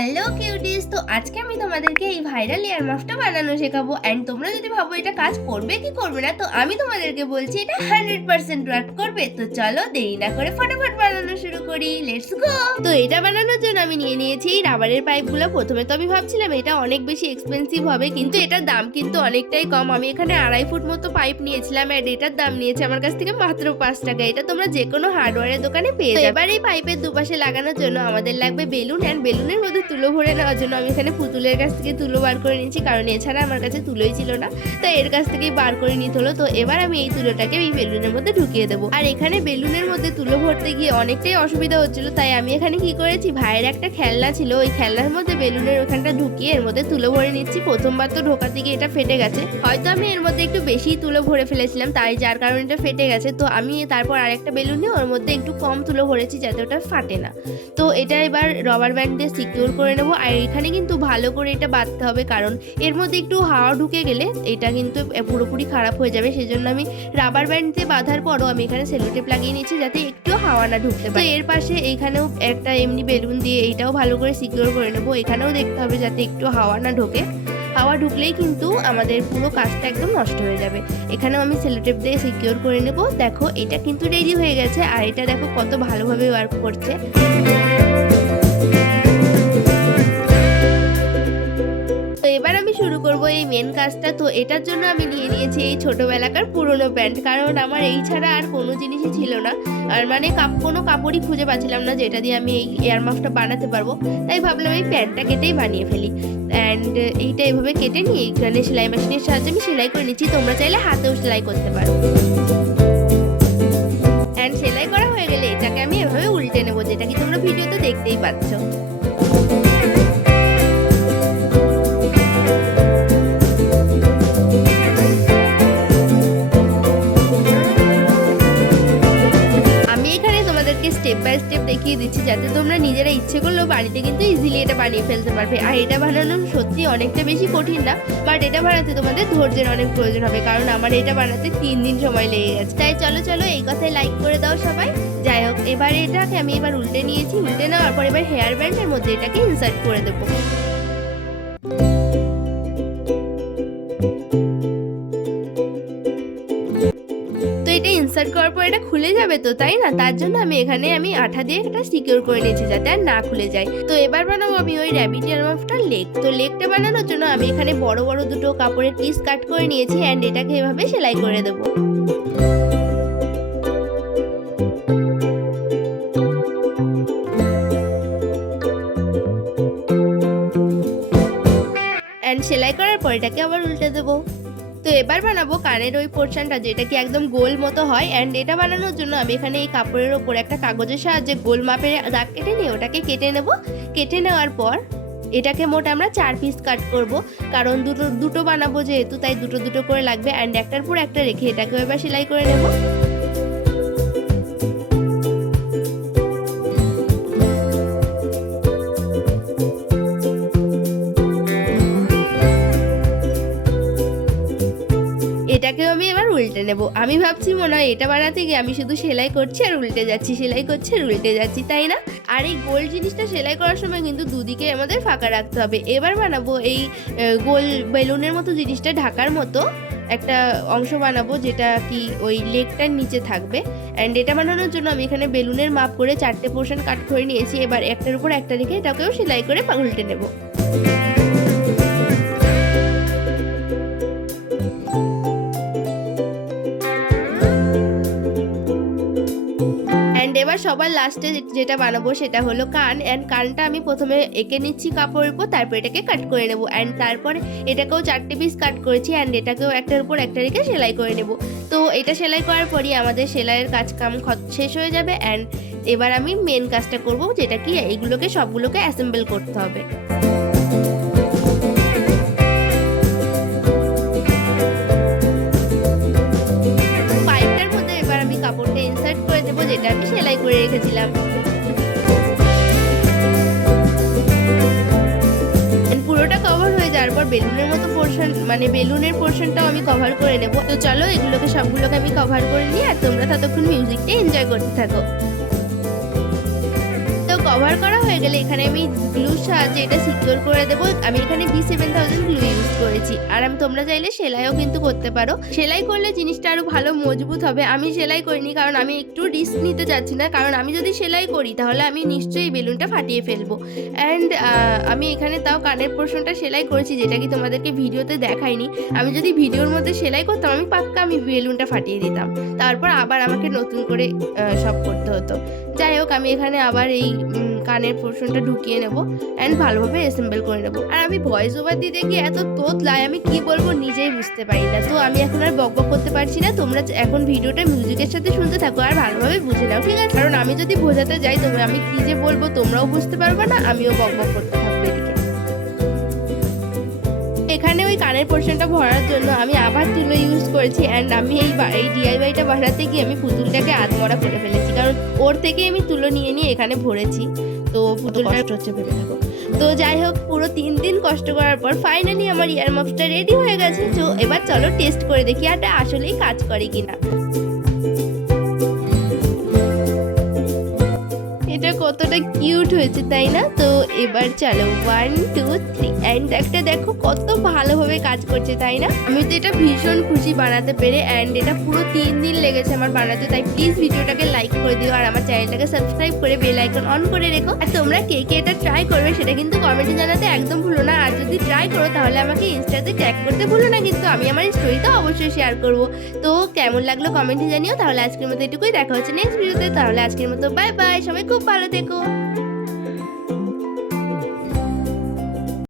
Hello cuties, তো আজকে আমি তোমাদেরকে এই ভাইরাল এয়ার মাফটা বানানো শেখাবো। অ্যান্ড তোমরা যদি ভাবো এটা কাজ করবে কি করবে না, তো আমি তোমাদেরকে বলছি এটা হান্ড্রেড পার্সেন্ট ওয়ার্ক করবে। তো চলো দেরি না করে ফটাফট বানানো শুরু করি। লেটস গো তো এটা বানানোর জন্য আমি নিয়ে নিয়েছি রাবারের পাইপগুলো প্রথমে তো আমি ভাবছিলাম এটা অনেক বেশি এক্সপেন্সিভ হবে, কিন্তু এটার দাম কিন্তু অনেকটাই কম। আমি এখানে আড়াই ফুট মতো পাইপ নিয়েছিলাম অ্যান্ড এটার দাম নিয়েছে আমার কাছ থেকে মাত্র পাঁচ টাকা। এটা তোমরা যে কোনো হার্ডওয়্যারের দোকানে পেয়ে যাবে। এবার এই পাইপের দুপাশে লাগানোর জন্য আমাদের লাগবে বেলুন। অ্যান্ড বেলুনের মধ্যে তুলো ভরে নেওয়ার জন্য আমি এখানে পুতুলের কাছ থেকে তুলো বার করে নিয়েছি, কারণ এছাড়া আমার কাছে তুলোই ছিল না। তো এর কাছ থেকেই বার করে নিতে হলো। তো এবার আমি এই তুলোটাকে এই বেলুনের মধ্যে ঢুকিয়ে দেবো। আর এখানে বেলুনের মধ্যে তুলো ভরতে গিয়ে অনেকটাই অসুবিধা হচ্ছিল, তাই আমি এখানে কি করেছি, ভাইয়ের একটা খেলনা ছিল, ওই খেলনার মধ্যে বেলুনের ওখানটা ঢুকিয়ে এর মধ্যে তুলো ভরে নিচ্ছি। প্রথমবার তো ঢোকাতে গিয়ে এটা ফেটে গেছে। হয়তো আমি এর মধ্যে একটু বেশি তুলো ভরে ফেলেছিলাম, তাই যার কারণে এটা ফেটে গেছে। তো আমি তারপর আরেকটা বেলুন নিয়ে ওর মধ্যে একটু কম তুলো ভরেছি, যাতে ওটা ফাটে না। তো এটা এবার রবার ব্যান্ড দিয়ে সিকিউর করে নেব। আর এখানে কিন্তু ভালো করে এটা বাঁধতে হবে, কারণ এর মধ্যে একটু হাওয়া ঢুকে গেলে এটা কিন্তু পুরোপুরি খারাপ হয়ে যাবে। সেজন্য আমি রাবার ব্যান্ড দিয়ে বাঁধার পরও আমি এখানে সেলোটেপ লাগিয়ে নিচ্ছি যাতে একটু হাওয়া না ঢুকতে পারে। এর পাশে এখানেও একটা এমনি বেলুন দিয়ে এইটাও ভালো করে সিকিউর করে নেব। এখানেও দেখতে হবে যাতে একটু হাওয়া না ঢোকে। হাওয়া ঢুকলেই কিন্তু আমাদের পুরো কাজটা একদম নষ্ট হয়ে যাবে। এখানেও আমি সেলোটেপ দিয়ে সিকিউর করে নেব। দেখো, এটা কিন্তু রেডি হয়ে গেছে। আর এটা দেখো কত ভালোভাবে ওয়ার্ক করছে। এই মেন কাজটা, তো এটার জন্য আমি নিয়ে নিয়েছি এই ছোটবেলাকার পুরনো প্যান্ট। কারণ আমার এই ছাড়া আর কোনো জিনিসই ছিল না। আর মানে কাপ, কোনো কাপড়ই খুঁজে পাচ্ছিলাম না যেটা দিয়ে আমি এই এয়ার মাফটা বানাতে পারব। তাই ভাবলাম এই প্যান্টটা কেটেই বানিয়ে ফেলি। অ্যান্ড এইটা এইভাবে কেটে নিয়ে এখানে সেলাই মেশিনের সাহায্যে আমি সেলাই করে নিচ্ছি। তোমরা চাইলে হাতেও সেলাই করতে পারো। অ্যান্ড সেলাই করা হয়ে গেলে এটাকে আমি এভাবে উল্টে নেব, যেটা কি তোমরা ভিডিওতে দেখতেই পাচ্ছ। স্টেপ বাই স্টেপ দেখিয়ে দিচ্ছি যাতে তোমরা নিজেরা ইচ্ছে করলেও বাড়িতে কিন্তু ইজিলি এটা বানিয়ে ফেলতে পারবে। আর এটা বানানো সত্যি অনেকটা বেশি কঠিন না বাট এটা বানাতে তোমাদের ধৈর্যের অনেক প্রয়োজন হবে, কারণ আমার এটা বানাতে তিন দিন সময় লেগে গেছে। তাই চলো চলো এই কথাই লাইক করে দাও সবাই। যাই হোক, এবার এটাকে আমি এবার উল্টে নিয়েছি, উল্টে নেওয়ার পর এবার হেয়ার ব্যান্ডের মধ্যে এটাকে ইনসার্ট করে দেবো। ইনসার্ট করার পর এটা খুলে যাবে তো, তাই না? তার জন্য আমি এখানে আমি আঠা দিয়ে এটা সিকিউর করে নিয়েছি যাতে আর না খুলে যায়। তো এবার বানাবো আমি ওই র্যাবিট ইয়ারমাফটার লেগ তো লেগটা বানানোর জন্য আমি এখানে বড় বড় দুটো কাপড়ের পিস কাট করে নিয়েছি অ্যান্ড এটাকে এভাবে সেলাই করে দেবো। সেলাই করার পর এটাকে আবার উল্টে দেবো। তো এবার বানাবো কানের ওই পোর্শনটা, যেটা কি একদম গোল মতো হয়। অ্যান্ড এটা বানানোর জন্য আমি এখানে এই কাপড়ের ওপর একটা কাগজের সাহায্যে গোল মাপের দাগ কেটে নিয়ে ওটাকে কেটে নেব। কেটে নেওয়ার পর এটাকে মোট আমরা চার পিস কাট করব। কারণ দুটো দুটো বানাবো যেহেতু, তাই দুটো দুটো করে লাগবে। অ্যান্ড একটার পর একটা রেখে এটাকেও এবার সেলাই করে নেব। এটাকেও আমি এবার উল্টে নেব। আমি ভাবছি মনে হয় এটা বানাতে গিয়ে আমি শুধু সেলাই করছি আর উল্টে যাচ্ছি, সেলাই করছি আর উল্টে যাচ্ছি, তাই না? আর এই গোল জিনিসটা সেলাই করার সময় কিন্তু দুদিকে আমাদের ফাঁকা রাখতে হবে। এবার বানাবো এই গোল বেলুনের মতো জিনিসটা ঢাকার মতো একটা অংশ বানাবো যেটা কি ওই লেগটার নিচে থাকবে। অ্যান্ড এটা বানানোর জন্য আমি এখানে বেলুনের মাপ করে চারটে পোর্শন কাট করে নিয়েছি। এবার একটার উপর একটা রেখে এটাকেও সেলাই করে উল্টে নেব। সবার লাস্টে যেটা বানাবো সেটা হলো কান অ্যান্ড কানটা আমি প্রথমে এঁকে নিচ্ছি কাপড়ের উপর, তারপর এটাকে কাট করে নেব অ্যান্ড তারপরে এটাকেও চারটে পিস কাট করেছি অ্যান্ড এটাকেও একটার উপর একটা রেখে সেলাই করে নেব। তো এটা সেলাই করার পরই আমাদের সেলাইয়ের কাজ কাম শেষ হয়ে যাবে অ্যান্ড এবার আমি মেন কাজটা করব যেটা কি এইগুলোকে সবগুলোকে অ্যাসেম্বল করতে হবে। দেবো যেটা আমি সেলাই করে রেখেছিলাম। পুরোটা কভার হয়ে যাওয়ার পর বেলুনের মতো পোর্শন মানে বেলুনের পোর্শনটাও আমি কভার করে নেব। তো চলো এগুলোকে সবগুলোকে আমি কভার করে নিই আর তোমরা ততক্ষণ মিউজিকটা এনজয় করতে থাকো। কভার করা হয়ে গেলে এখানে আমি গ্লুর সাহায্যে এটা সিকিউর করে দেবো। আমি এখানে B seven thousand glue use করেছি। আর আমি তোমরা চাইলে সেলাইও কিন্তু করতে পারো। সেলাই করলে জিনিসটা আরও ভালো মজবুত হবে। আমি সেলাই করিনি কারণ আমি একটু রিস্ক নিতে চাচ্ছি না। কারণ আমি যদি সেলাই করি তাহলে আমি নিশ্চয়ই বেলুনটা ফাটিয়ে ফেলব। অ্যান্ড আমি এখানে তাও কানের পোর্শনটা সেলাই করেছি, যেটা কি তোমাদেরকে ভিডিওতে দেখাইনি। আমি যদি ভিডিওর মধ্যে সেলাই করতাম, আমি পাক্কা আমি বেলুনটা ফাটিয়ে দিতাম। তারপর আবার আমাকে নতুন করে সব করতে হতো। যাই হোক, আমি এখানে আবার এই কানের পোর্শনটা ঢুকিয়ে নেব অ্যান্ড ভালোভাবে অ্যাসেম্বল করে নেব। আর আমি ভয়েস ওভার দিতে গিয়ে এত তোতলায়, আমি কি বলব নিজেই বুঝতে পারি না। তো আমি এখন আর বক বক করতে পারছি না, তোমরা এখন ভিডিওটা মিউজিকের সাথে শুনতে থাকো আর ভালোভাবে বুঝে নাও, ঠিক আছে? কারণ আমি যদি বোঝাতে যাই তবে আমি কি যে বলব তোমরাও বুঝতে পারবে না, আমিও বক বক করতে থাকব এদিকে। এখানে ওই কানের পোর্শনটা ভরার জন্য আমি আবার তুলো ইউজ করেছি অ্যান্ড আমি এই এই ডিআইওয়াইটা বানাতে গিয়ে আমি পুতুলটাকে আধমরা করে ফেলেছি। কারণ ওর থেকে আমি তুলো নিয়ে নিয়ে এখানে ভরেছি। তো পুতুলটা হচ্ছে ভেবে থাকো। তো যাই হোক পুরো তিন দিন কষ্ট করার পর ফাইনালি আমার ইয়ার মাপসটা রেডি হয়ে গেছে। তো এবার চলো টেস্ট করে দেখি এটা আসলেই কাজ করে কিনা। এটা কতটা কিউট হয়েছে তাই না? তো এবার চলো ওয়ান টু থ্রি অ্যান্ড একটা দেখো কত ভালোভাবে কাজ করছে, তাই না? আমি তো এটা ভীষণ খুশি বানাতে পেরে অ্যান্ড এটা পুরো তিন দিন লেগেছে আমার বানাতে, তাই প্লিজ ভিডিওটাকে লাইক করে দিও আর আমার চ্যানেলটাকে সাবস্ক্রাইব করে বেল আইকন অন করে রেখো। আর তোমরা কে কে এটা ট্রাই করবে সেটা কিন্তু কমেন্টে জানাতে একদম ভুলো না। আর যদি ট্রাই করো তাহলে আমাকে ইনস্টাতে ট্যাগ করতে ভুলো না কিন্তু আমি আমার স্টোরিটা অবশ্যই শেয়ার করব। তো কেমন লাগল কমেন্টে জানিও, তাহলে আজকের মতো এটুকুই। দেখা হচ্ছে নেক্সট ভিডিওতে তাহলে আজকের মতো বাই বাই সবাই খুব ভালো থেকো।